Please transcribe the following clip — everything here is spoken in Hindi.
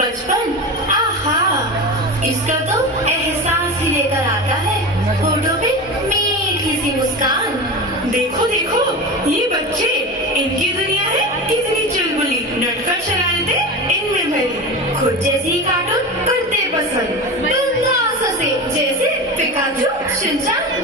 बचपन, आहा, इसका तो एहसास ही लेकर आता है। होठों पे मीठी सी मुस्कान। देखो देखो, ये बच्चे, इनकी दुनिया है कितनी चुलबुली, नटखट शरारतें इनमें भरी। खुद जैसी कार्टून करते पसंद, बिंदास हंसे जैसे पिकाचू, शिनचैन,